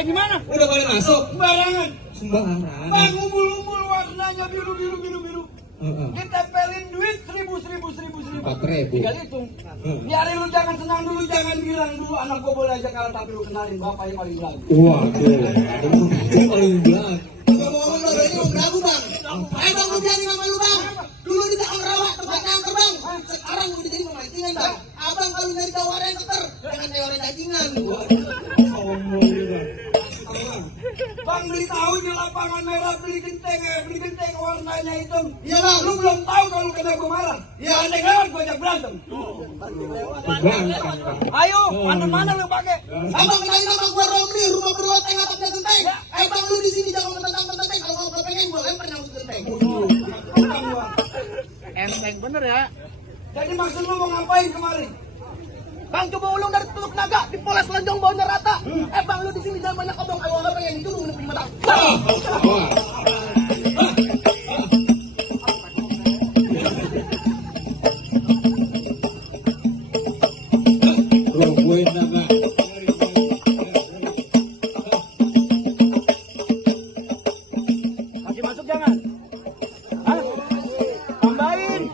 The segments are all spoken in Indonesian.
pada gimana? Udah pada masuk. Sembarangan. Sembarangan. Bang, umbul-umbul warnanya biru. Kita pelin duit 1000. 4.000. Tinggal hitung. Biarin lu jangan senang dulu, jangan bilang dulu anak gua boleh aja kalah tapi lu kenalin bapak yang paling berani. Waduh. Itu paling berat. Ngomong-ngomong lo ini om ragu bang. Ayo bang, lu berani sama lu bang. Dulu di belakang rawa tempat kanker bang. Sekarang udah jadi pemancingan bang. Abang kalau nyari tawaran keter, jangan tawaran cacingan. Bang, beli tahu di lapangan merah, beli genteng warnanya hitam. Iya bang. Lu belum tahu kalau kena gua marah. Ya andai lewat gua ajak berantem. Ayo, pantun mana lu pakai? Abang kenalin nama gua Romli, rumah berloteng atapnya genteng. Ayo bang, lu di sini jangan mentang-mentang. Kalau gua pengen gua lempar nyamuk genteng. Enteng bener ya. Jadi maksud lu mau ngapain kemarin? Bang, coba ulung dari Teluk Naga, dipoles lonjong baunya rata. Bang, lu di sini jangan banyak omong. Ayo apa yang itu lu menepi mata. Roboin naga. Masih masuk jangan? Hah? Tambahin.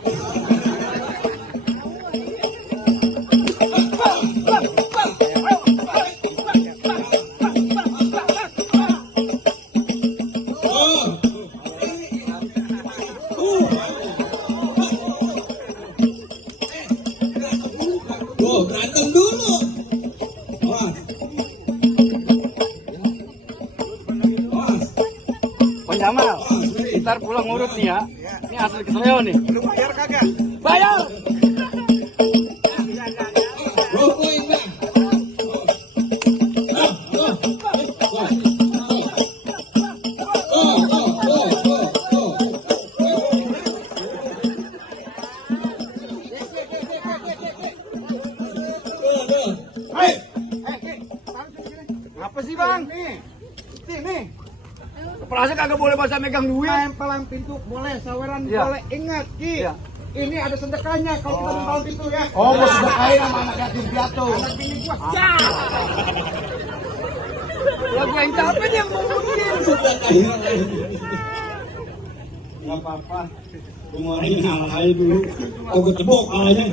Berantem dulu. Bang Jamal, ntar pulang ngurut nih ya. Ini asli keseleo nih. Lu bayar kagak? Bayar! Roboin bang. Apa sih bang? Nih. Perasaan kagak boleh bahasa megang duit. Pelan pintu boleh, saweran Iya. boleh. Ingat, Ki. Iya. Ini ada sedekahnya kalau kita membangun pintu ya. Oh, mau sedekahin sama anak yatim piatu. Anak bini gua. Ya. Ya gue yang capek yang mau mungkin. Gak apa-apa. Kemarin ngalah aja dulu. Oh, gue tebok kalahnya.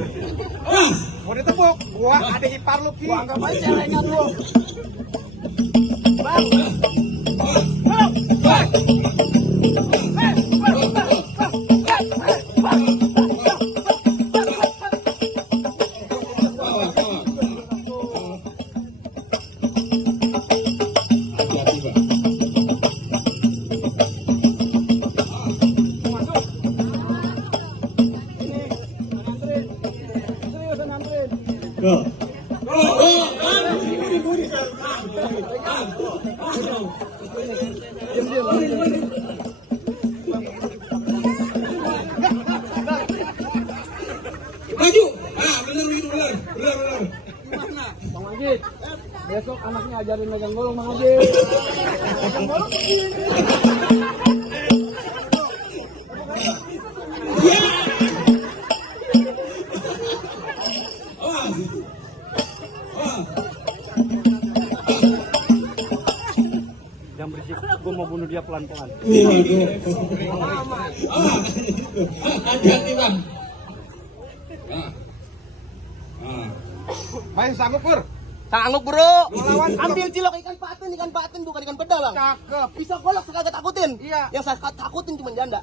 Mau ditepuk, gua ada ipar lu, Ki. Gua anggap aja celengan lu. Bang. Hati-hati bang. Seriusan antrin. Maju. Bener begitu bener. Bang Ajit, besok anaknya ajarin megang golong Bang Ajit. Megang golong. Jangan berisik, gue mau bunuh dia pelan-pelan. Hati-hati bang. Main sanggup, Pur. Sanggup bro. Melawan Ambil cilok ikan patin bukan ikan peda bang. Cakep. Bisa golok saya kagak takutin. Iya. Yang saya takutin cuma janda.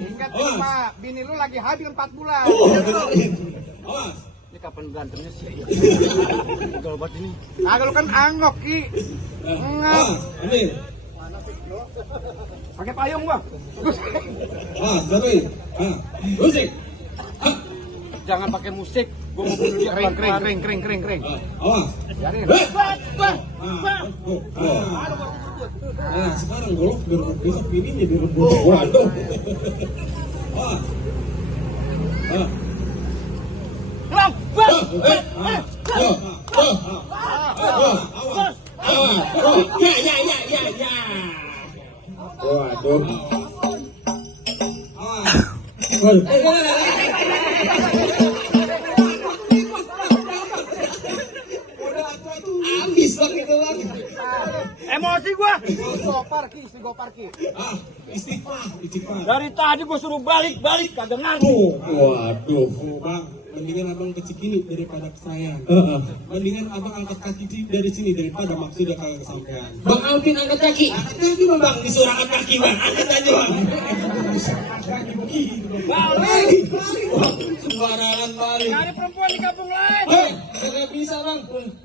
Ingat Pak, bini lu lagi hamil 4 bulan. Ini kapan berantemnya sih? Gagal banget ini. Kagak lu kan angok, Ki. Ngap. Ambil. Pakai payung bang. Sorry. Musik. Jangan pakai musik. Gue mau bunuh dia pelan-pelan. Kering. Awas. Biarin. Nah, sekarang golok direbut besok bininya direbut. Waduh. Kelam. Ya. Waduh. Emosi gua. Go parki. Ah, istighfar. Dari tadi gua suruh balik kagak ngaku. Oh, waduh, bang. Mendingan abang ke Cikini daripada ke saya. Mendingan abang angkat kaki dari sini daripada maksudnya kagak kesampaian. Bang Alvin angkat kaki. Angkat kaki bang, disuruh angkat kaki bang. Angkat aja bang. Balik. Sembarangan balik. Cari perempuan di kampung lain. Hei, kagak bisa bang.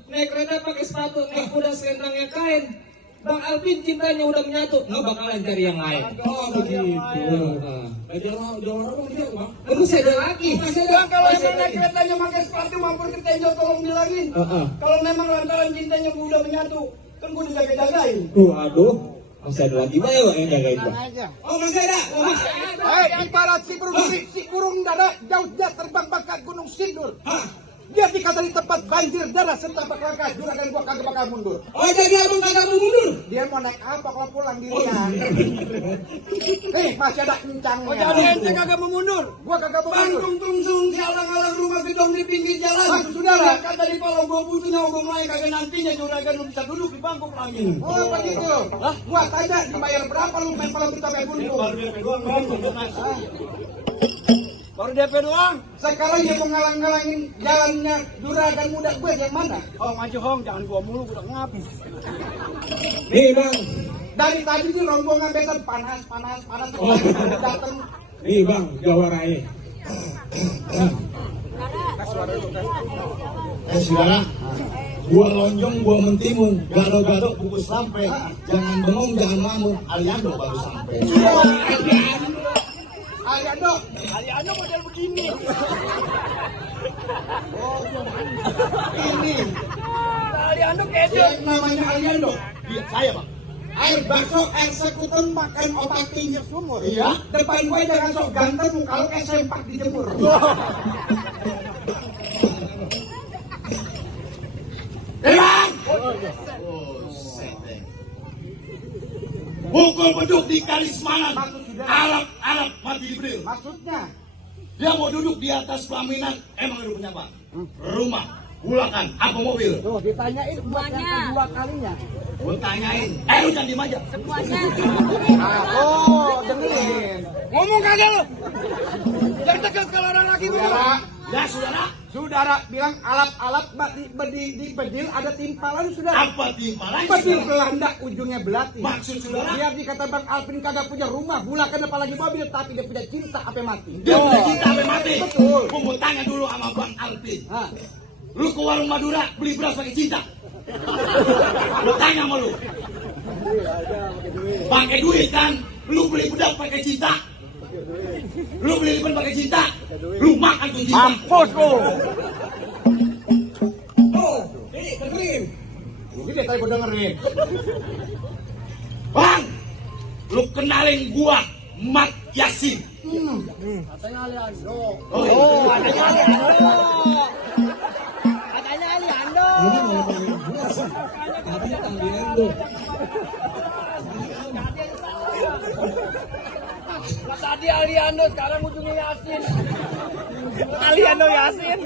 Naik kereta pakai sepatu, naik kuda selendangnya kain. Bang Alvin cintanya udah menyatu, nggak bakalan cari yang lain. Oh begitu. Jangan orang dia bang. Terus saya ada lagi. Bang, kalau emang naik keretanya pakai sepatu mampir ke Tenjo, tolong bilangin. Kalau memang lantaran cintanya gua udah menyatu, kan gua dijaga-jagain. Aduh, masih ada lagi bang yang jagain bang. Oh masih ada. Hei, ibarat si burung dada jauh dia terbang bakat Gunung Sindur. Dia dikata di tempat banjir darah serta bakal juragan gua kagak bakal mundur. Oh jadi abang kagak mau mundur. Dia mau naik apa kalau pulang dirian? Masih ada kencangnya. Oh, jadi ente kagak mau mundur? Gua kagak mau Bang, mundur. tung sung si alang-alang rumah gedong di pinggir jalan. Bang, saudara. Kata di kalau gua butuhnya gua mulai kagak nantinya juragan lu bisa duduk di bangku pelangin. Oh begitu. Gua tanya dibayar berapa lu main kalau kita main dulu. Baru DP doang. Sekarang dia mau ngalang-ngalangin jalannya juragan muda gue yang mana? Oh maju hong, jangan gua mulu gua udah ngapis. Nih bang. Dari tadi nih rombongan besan panas. Datang. Nih bang, Jawarae. Saudara, gua lonjong, gua mentimun, gado-gado, bungkus sampai. Jangan bengong, jangan ngelamun, Aliando baru sampai. Aliano model begini. Ini Aliano kedo. yang namanya Aliando. Saya bang. Air bakso, air sekuton makan obat pinggir sumur. Iya. Depan gue jangan sok ganteng, muka lu kayak sempak dijemur. Bang! Pukul beduk di kali Semangat. Alap mati Jibril. Maksudnya, Dia mau duduk di atas pelaminan. Emang lu punya apa? Rumah, bulakan, apa mobil? tuh ditanyain buat yang kedua kalinya. Gua tanyain. Lu jangan diem aja. Dengerin. Ngomong kagak lu. Jangan tegas kalau orang lagi ngomong. Saudara, Ya saudara. saudara bilang alat-alat di bedil ada timpalan sudah. Apa timpalan? Bedil Belanda ujungnya belati. Maksud saudara? Biar dikata Bang Alvin kagak punya rumah, bulakan apalagi mobil, tapi dia punya cinta sampai mati. Dia punya cinta sampai mati. Betul. Gua mau tanya dulu sama Bang Alvin. Hah. Lu ke warung Madura beli beras pakai cinta? Lu tanya sama lu. Pakai duit kan? Lu beli bedak pakai cinta? Lu beli lipen pakai cinta? Lu makan tuh cinta? Mampus lu. Oh, ini dengerin. Ini dia tadi gue dengerin. Bang, lu kenalin gua Mat Yasin. Katanya Aliando. Oh, Katanya Aliando. Katanya Aliando. Tadi Aliando, sekarang ujungnya Yasin. Aliando Yasin.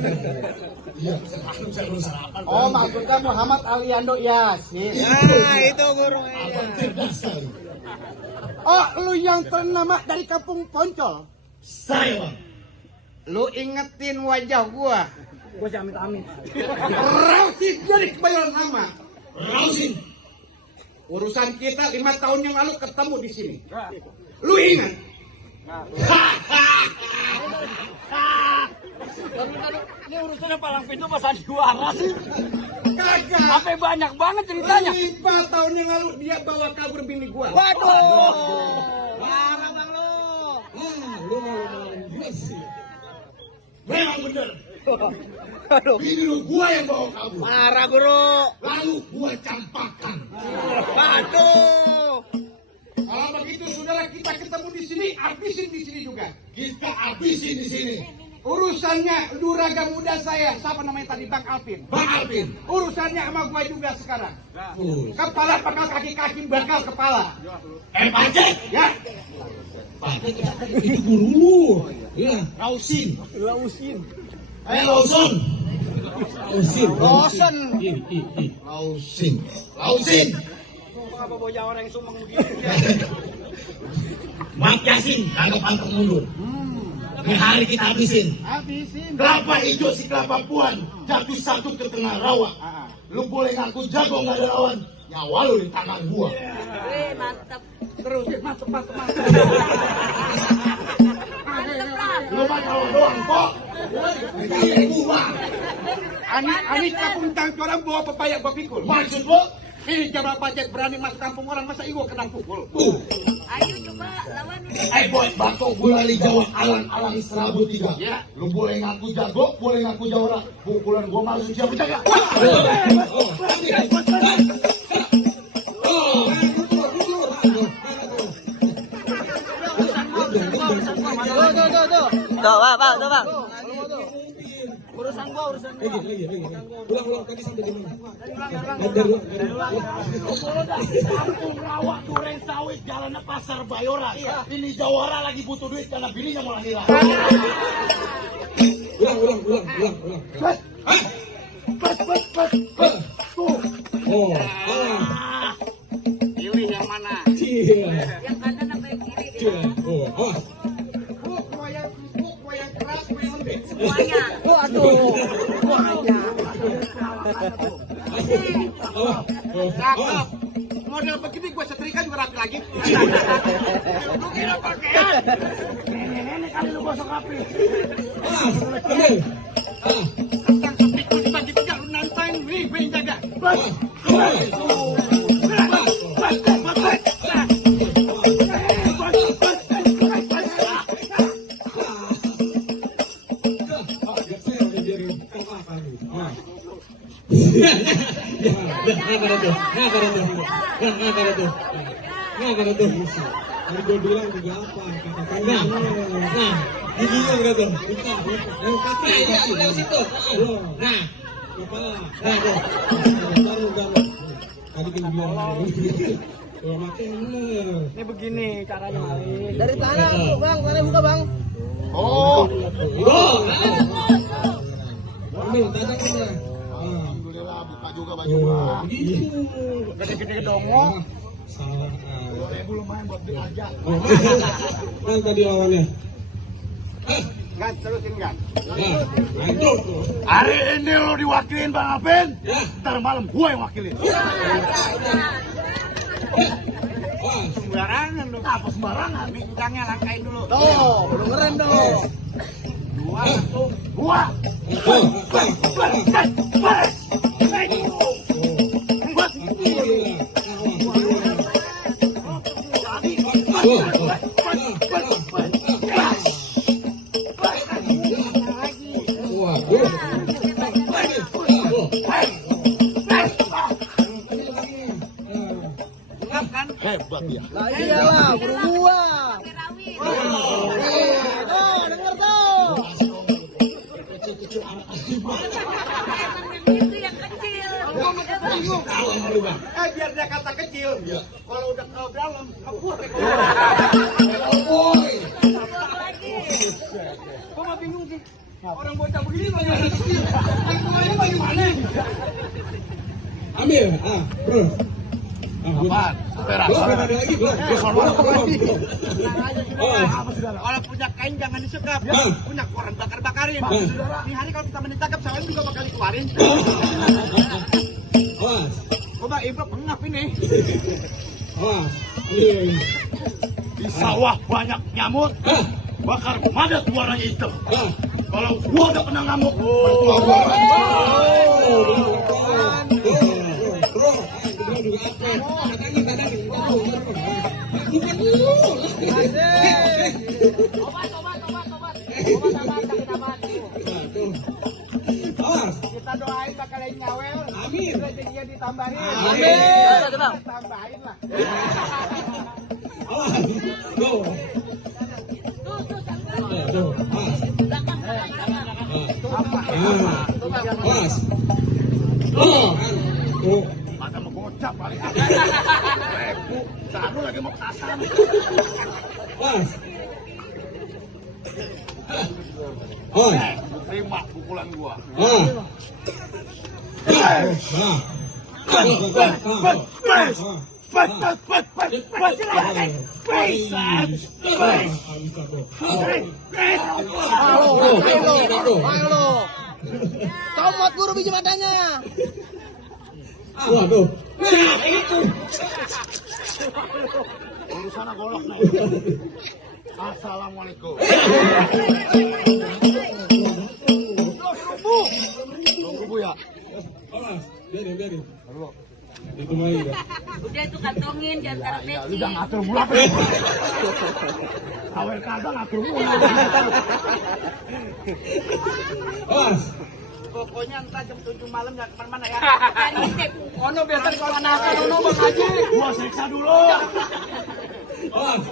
Oh, maksudnya Muhammad Aliando Yasin. Itu gurunya. Oh, lu yang ternama dari kampung Poncol. Saya bang. Lu ingetin wajah gua. Gua jamin amin. Rausin jadi kebayoran nama. Rausin. Urusan kita 5 tahun yang lalu ketemu di sini. Lu ingat? Ini urusannya Palang Pintu Mas Sandiwara sih. Kagak. Sampai banyak banget ceritanya. 5 tahun yang lalu dia bawa kabur bini gua. Waduh. Parah bang lu. Memang bener. Aduh. Bini lu gua yang bawa kabur. Parah guru. Lalu gua campakkan. Waduh. Kalau begitu saudara kita ketemu di sini, habisin di sini juga. Kita habisin di sini. Urusannya juragan muda saya, siapa namanya tadi Bang Alvin. Bang Alvin. Urusannya sama gua juga sekarang. Kepala pangkal kaki bakal kepala. Pajak. Ya. Pajak itu guru lu. Ya. Rausin. Lausin. Lauson. Rausin. Lausen. Rausin. Rausin. apa boya orang yang sumang begitu. Mak Yasin, kagak pantang mundur. Ini hari kita habisin. Habisin. Kelapa hijau si kelapa puan jatuh satu ke tengah rawa. Lu boleh ngaku jago nggak ada lawan, nyawa lu di tangan gua. Mantap. Terus mantep. Lu mah kalau doang kok. Ini gua. Ani kapuntang orang bawa pepaya gua pikul. Maksud lu? Ini jam berapa Jack berani masuk kampung orang masa iwo kena pukul. Ayo coba lawan. Boy, bako bulali Jawa alang-alang serabu tiga. Ya. Lu boleh ngaku jago, boleh ngaku jawara. Pukulan gua malu siapa jaga. Tuh, bang, tuh, bang. Ulang tadi sampai di mana? Kampung rawa, duren sawit, jalannya pasar Bayoran. Ini jawara lagi butuh duit karena bininya mau lahiran. Ulang. Tuh. Oh. Pilih yang mana? Yang kanan apa yang kiri? Oh. Gua yang keras, gua yang lembek. Semuanya. Cakep. Model begini gua setrika juga rapi lagi. Lu kira pakaian? Ini kali lu gosok api. Tentang sepikul dibagi-bagi lu nantang. Nih, gue yang jaga. Tadi gue bilang juga apa? Katakan giginya enggak tuh? Udah situ. Nah, kepala. Taruh. Tadi kan bilang. Makanya bener. Ini begini caranya. Dari tanah, bang. Tanah buka, bang. Oh. Ambil, tadang kita. Alhamdulillah buka juga baju gua. Gitu. Gede-gede dongok. Salah. 2000 lumayan buat beli aja. Kan tadi lawannya. Gan, terusin gan. Lanjut. Hari ini lo diwakilin Bang Alvin. Ntar malam gua yang wakilin. Sembarangan lu. Apa sembarangan? Bintangnya langkain dulu. Tuh, dengerin dong. Dua, satu. Gua. Hebat ya. Lah iyalah, burung gua. Pakai rawit. Denger tuh. Itu yang kecil. Biar dia kata kecil. Kalau udah ke dalam, ngebut. Gua mah bingung sih. Orang bocah begini banyak kecil. Yang bagaimana? Ambil, bro. Apaan? Belum ada lagi, belum. Kalau punya kain jangan disekap. Punya koran bakar-bakarin. Di hari kalau kita menitagap, sawahnya juga bakal dikeluarin. Awas. Coba ibu pengap ini. Awas. Di sawah banyak nyamuk. Bakar padat warna hitam. Kalau gua udah kena ngamuk, mertua gua. Bro, juga apa? Tadangin. Bukan dulu. Obat. Awas. Kita doain bakal yang nyawel. Amin. Rezekinya ditambahin. Amin. Tambahin lah. Awas. Go. Awas. Mata mau gocap kali. Satu lagi mau kasar. Awas. Terima pukulan gua. Kau muat guru biji matanya. Waduh. Sana golok nih. Assalamualaikum. Tunggu ya. Awas, biarin. Itu mah ya. Udah itu kantongin, jangan taruh peci. Udah ngatur mula. Awer kagak ngatur mula. Awas. Pokoknya entar jam 7 malam jangan kemana-mana ya. Kan ngintip. Ono biasa dikemanakan ono Bang Haji. Gua siksa dulu. Awas.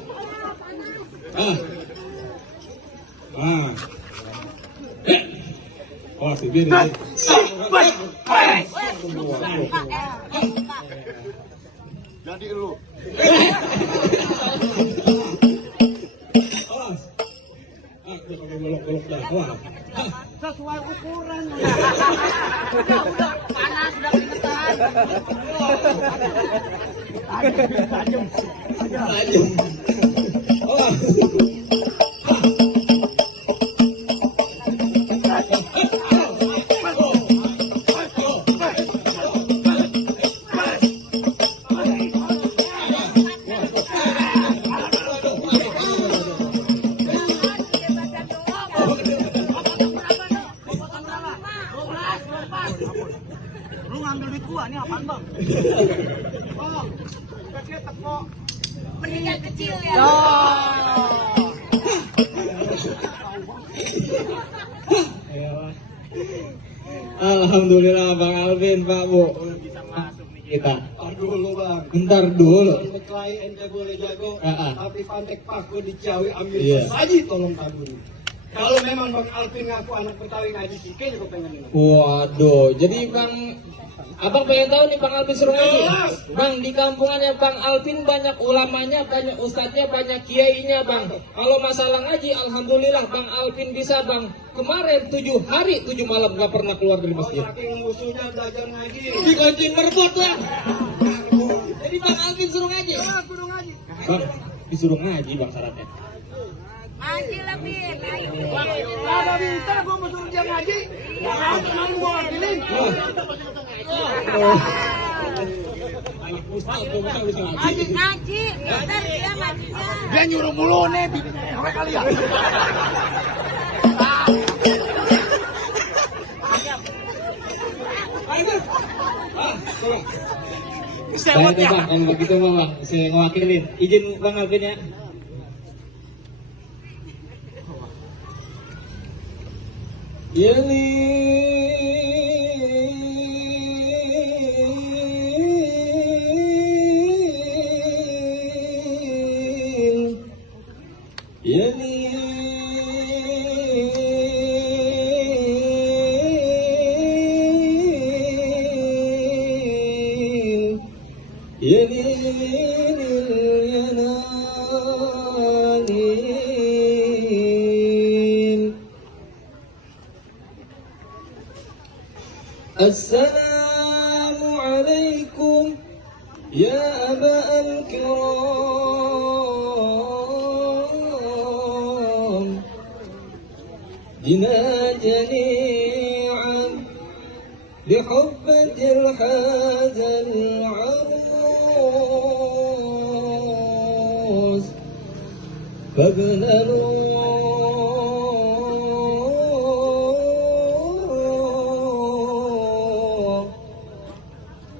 Awas, biarin. Jadi lu. Awas. Udah pakai golok-golok dah. Awas. Sesuai ukuran. Udah, panas, udah keringetan. Lu ngambil duit gua, ini apaan Bang? Oh, kecil teko. Mendingan kecil ya. Alhamdulillah Bang Alvin, Pak Bu. Bisa masuk nih kita. Dulu Bang. Bentar dulu. Berkelahi ente boleh jago, Ah. tapi pantek paku di Ciawi ambil Iya. sesaji tolong tabung. Kalau memang Bang Alvin ngaku anak Betawi ngaji sikit, gue pengen dengar. Waduh, jadi Abang pengen tahu nih Bang Alvin suruh ngaji. Bang, di kampungannya Bang Alvin banyak ulamanya, banyak ustadznya, banyak kiainya Bang. Kalau masalah ngaji, alhamdulillah Bang Alvin bisa Bang. Kemarin 7 hari 7 malam gak pernah keluar dari masjid. Saking musuhnya belajar ngaji. Dikunciin merbot Bang. Jadi Bang Alvin suruh ngaji. Bang, disuruh ngaji Bang syaratnya. Ngaji lah, Bin. Ayo. Ada bisa gua mau suruh dia ngaji. Ya, mau gua wakilin. Ngaji. Bentar dia ngajinya. Dia nyuruh mulu nih, bibirnya sampai kali ya. Saya tuh Bang, kalau begitu mah Bang, saya ngewakilin. Izin Bang Alvin ya. Assalamualaikum ya aba'al kiram jina jani'an bihubbatil hazal arus fabnalu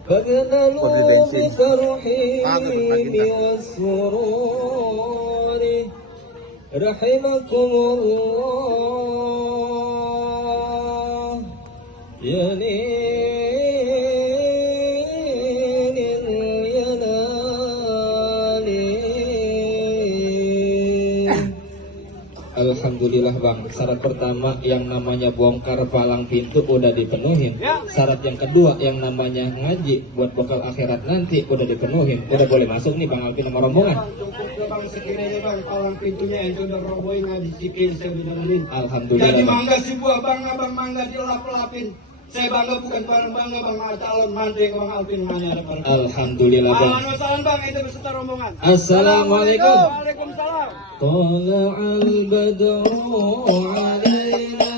فاغنلوا بالترحيب والسرور رحمكم الله يا ليل الينالين. Alhamdulillah Bang, syarat pertama yang namanya bongkar palang pintu udah dipenuhin. Syarat yang kedua yang namanya ngaji buat bekal akhirat nanti udah dipenuhin. Udah boleh masuk nih Bang Alvin sama rombongan. Cukup Bang sekiranya Bang, palang pintunya ente udah robohin ngaji sikit saya udah dengerin. Alhamdulillah Jadi Bang. mangga si buah Bang, abang mangga dilap-lapin. Saya bangga bukan barang bangga bang calon mantu yang bang Alvin Manyar. Alhamdulillah bang. Mohon wassalam bang, itu beserta rombongan. Assalamualaikum. Waalaikumsalam. Tala'al badru alaina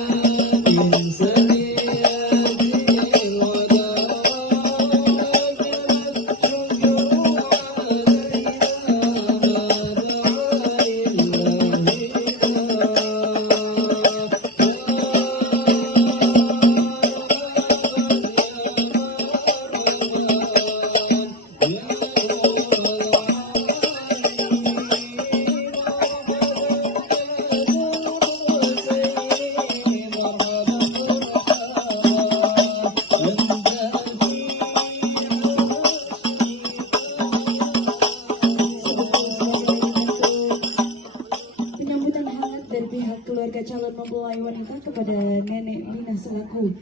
min saniyatil wada Penyambutan hangat dari pihak keluarga calon mempelai wanita kepada Nenek Mina selaku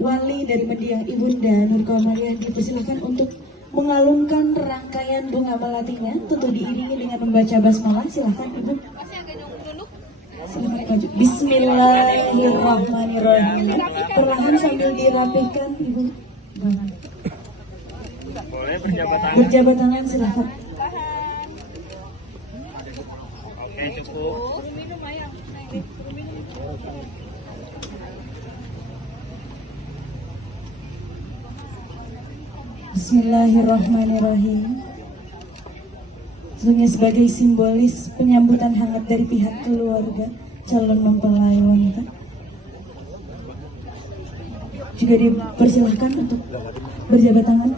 wali dari mendiang Ibunda Nur Komariah dipersilakan untuk mengalungkan rangkaian bunga melatinya, tentu diiringi dengan membaca basmalah. Silakan Ibu. Silakan maju. Bismillahirrahmanirrahim. Perlahan sambil dirapihkan Ibu. Berjabat tangan silakan. Bismillahirrahmanirrahim. Sesungguhnya sebagai simbolis penyambutan hangat dari pihak keluarga calon mempelai wanita, juga dipersilahkan untuk berjabat tangan.